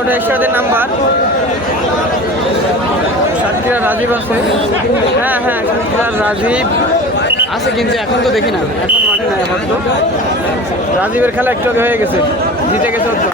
ওটা এরশাদের নাম্বার। সাতক্ষীরা রাজীব আছে, হ্যাঁ হ্যাঁ সাতক্ষীরার রাজীব আছে, কিন্তু এখন তো দেখি না, এখন মাঠে নাই আমার তো। রাজীবের খেলা একটু আগে হয়ে গেছে, জিতে গেছে ওর তো।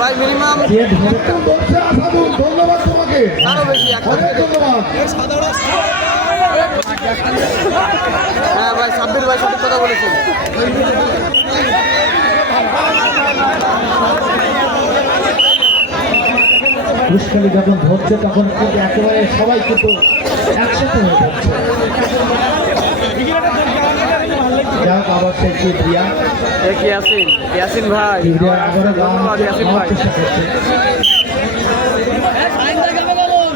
ভাই মিনিমাম ধন্যবাদ তোমাকে, আরো বেশি, ধন্যবাদ। হ্যাঁ ভাই সাব্বির ভাই সঠিক কথা বলেছেন। পুষ্কালি যখন ধরছে তখন কিন্তু একেবারে সবাই কিন্তু একসাথে হয়ে যাচ্ছে। যাক আবার সে কি প্রিয়া ইয়াসিন ভাই, ইয়াসিন ভাই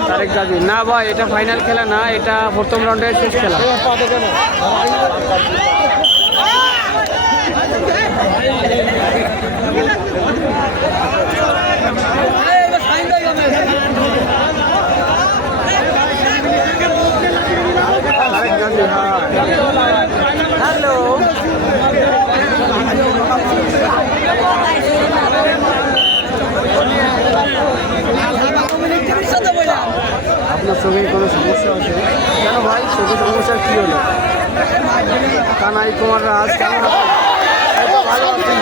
তারেক গাজী। না ভাই এটা ফাইনাল খেলা না, এটা প্রথম রাউন্ডের শেষ খেলা। হ্যালো আপনার চোখে কোনো সমস্যা আছে কেন ভাই? চোখে সমস্যা কী হলো? কানাই কুমার রাজ কেমন আছেন? ভালো আছি।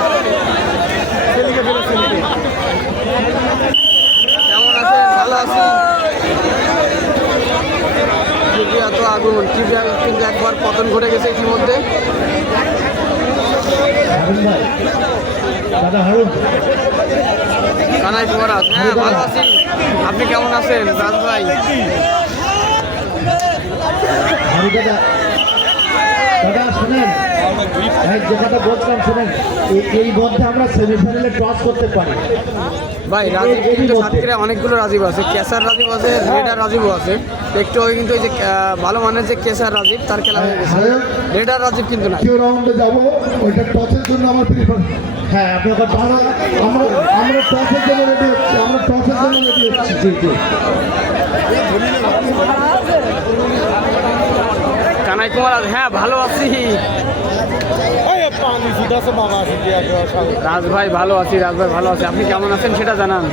কেমন আছেন? ভালো আছি। এত আগুন কিন্তু একবার পতন ঘটে গেছে ইতিমধ্যে। কানাই কুমার রাজ, হ্যাঁ ভালো আছি। আপনি কেমন আছেন রাজ ভাই? দাদা শোনেন, যে কথা বলছিলাম শোনেন, এই মধ্যে আমরা সেমিফাইনালে ক্রস করতে পারি ভাই। রাজীব কিন্তু সাতক্ষীরা অনেকগুলো রাজীব আছে, কেসার রাজীব আছে, রেডার রাজীবও আছে। একটু আগে কিন্তু এই যে ভালো মানের যে কেসার রাজীব তার খেলা হয়ে গেছে, রেডার রাজীব কিন্তু না। কেউ রাউন্ডে যাবো ওইটা টসের জন্য আমার প্রিফার। হ্যাঁ আপনার কথা, আমরা টসের জন্য রেডি হচ্ছি, আমরা টসের জন্য রেডি হচ্ছি। জি জি কানাই কুমার রাজ, হ্যাঁ ভালো আছি রাজ ভাই, ভালো আছি রাজ ভাই, ভালো আছি। আপনি কেমন আছেন সেটা জানান।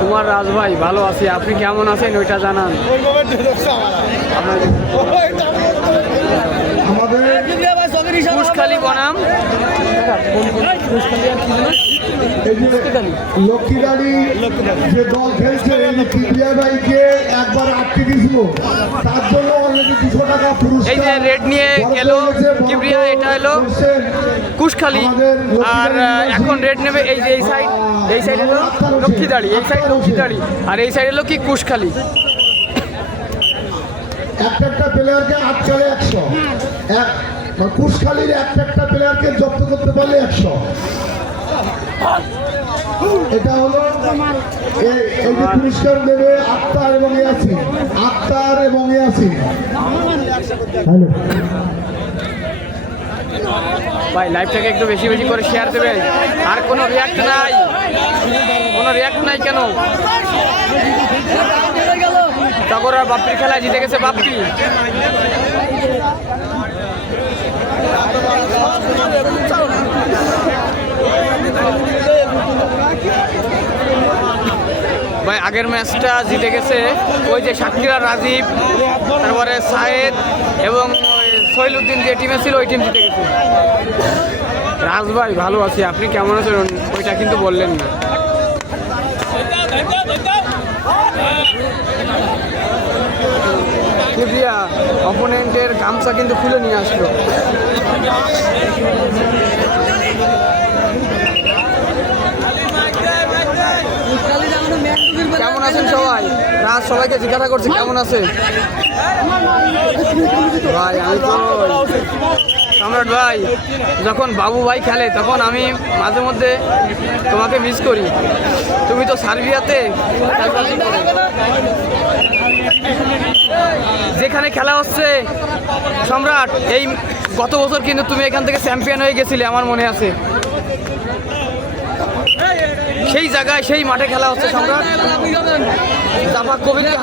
কুমার রাজ ভাই ভালো আছি, আপনি কেমন আছেন ওইটা জানান। কুশখালী বনাম লক্ষ্মীদারি যে দল খেলছে কিবরিয়া ভাইকে একবার আটকে দিয়েছিল, তার জন্য অলরেডি 200 টাকা পুরস্কার। এই যে রেড নিয়ে গেল কিবরিয়া, এটা হলো কুশখালী। আর এখন রেড নেবে এই যে এই সাইড হলো লক্ষ্মীদাড়ি, এই সাইড লক্ষ্মীদাড়ি, আর এই সাইড হলো কি কুশখালী। একটা প্লেয়ারকে আটকালে 100, কুশখালীর একটা প্লেয়ারকে জব্দ করতে পারলে 100। এটা হলো এই যে পুরস্কার দেবে আক্তার এবং ইয়াসিন, আক্তার এবং ইয়াসিন। হ্যালো ভাই লাইভটাকে একটু বেশি বেশি করে শেয়ার দেবেন। আর কোনো রিয়াক্ট নাই, কোনো রিয়াক্ট নাই কেন? তারপর আর বাপ্পির খেলায় জিতে গেছে বাপ্পি। ভাই আগের ম্যাচটা জিতে গেছে ওই যে সাতক্ষীরা রাজীব, তারপরে সায়েদ এবং সৈলুদ্দিন যে টিমে ছিল ওই টিম জিতে গেছে। রাজ ভাই ভালো আছি, আপনি কেমন আছেন ওইটা কিন্তু বললেন না। কিবরিয়া অপোনেন্টের গামছা কিন্তু খুলে নিয়ে আসলো। কেমন আছেন সবাই? রাজ সবাইকে জিজ্ঞাসা করছে কেমন আছে ভাই। আমি তো সম্রাট ভাই, যখন বাবু ভাই খেলে তখন আমি মাঝে মধ্যে তোমাকে মিস করি। তুমি তো সার্বিয়াতে এখানে খেলা হচ্ছে সম্রাট। এই গত বছর কিন্তু তুমি এখান থেকে চ্যাম্পিয়ন হয়ে গেছিলে, আমার মনে আছে। সেই জায়গায় সেই মাঠে খেলা হচ্ছে সম্রাট। জাফা কবিরকে